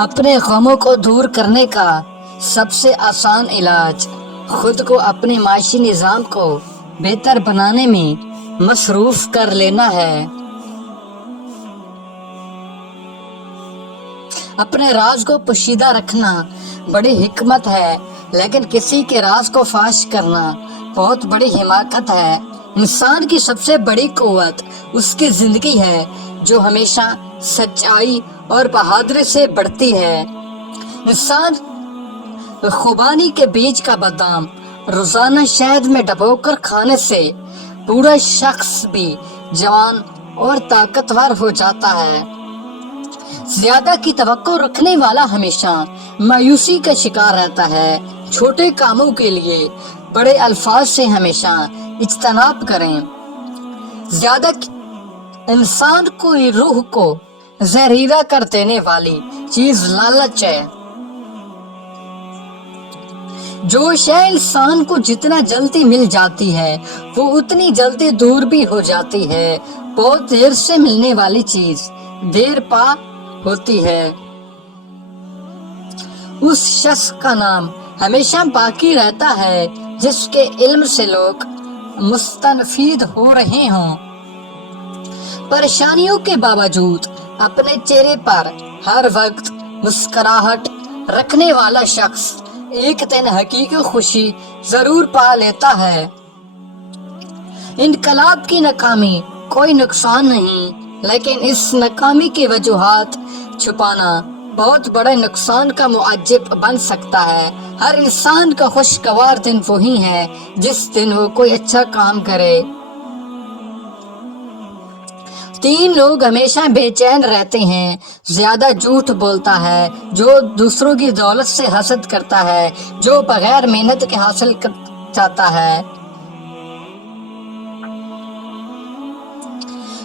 اپنے غموں کو دور کرنے کا سب سے آسان علاج خود کو اپنے معاشی نظام کو بہتر بنانے میں مصروف کر لینا ہے۔ اپنے راز کو پوشیدہ رکھنا بڑی حکمت ہے، لیکن کسی کے راز کو فاش کرنا بہت بڑی حماقت ہے۔ انسان کی سب سے بڑی قوت اس کی زندگی ہے، جو ہمیشہ سچائی اور بہادری سے بڑھتی ہے۔ انسان خوبانی کے بیج کا بادام روزانہ شہد میں ڈبو کر کھانے سے بوڑھا شخص بھی جوان اور طاقتور ہو جاتا ہے۔ زیادہ کی توقع رکھنے والا ہمیشہ مایوسی کا شکار رہتا ہے۔ چھوٹے کاموں کے لیے بڑے الفاظ سے ہمیشہ اجتناب کریں۔ زیادہ انسان کی روح کو زہریلا کر دینے والی چیز لالچ ہے۔ جو شے انسان کو جتنا جلدی مل جاتی ہے وہ اتنی جلدی دور بھی ہو جاتی ہے۔ بہت دیر سے ملنے والی چیز دیر پا ہوتی ہے۔ اس شخص کا نام ہمیشہ باقی رہتا ہے جس کے علم سے لوگ مستفید ہو رہے ہوں۔ پریشانیوں کے باوجود اپنے چہرے پر ہر وقت مسکراہٹ رکھنے والا شخص ایک دن حقیقی خوشی ضرور پا لیتا ہے۔ انقلاب کی ناکامی کوئی نقصان نہیں، لیکن اس ناکامی کی وجوہات چھپانا بہت بڑے نقصان کا موجب بن سکتا ہے۔ ہر انسان کا خوشگوار دن وہی ہے جس دن وہ کوئی اچھا کام کرے۔ 3 لوگ ہمیشہ بے چین رہتے ہیں۔ زیادہ جھوٹ بولتا ہے جو دوسروں کی دولت سے حسد کرتا ہے، جو بغیر محنت کے حاصل چاہتا ہے۔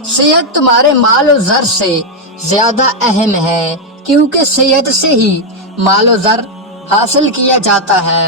صحت تمہارے مال و زر سے زیادہ اہم ہے، کیونکہ صحت سے ہی مال و زر حاصل کیا جاتا ہے۔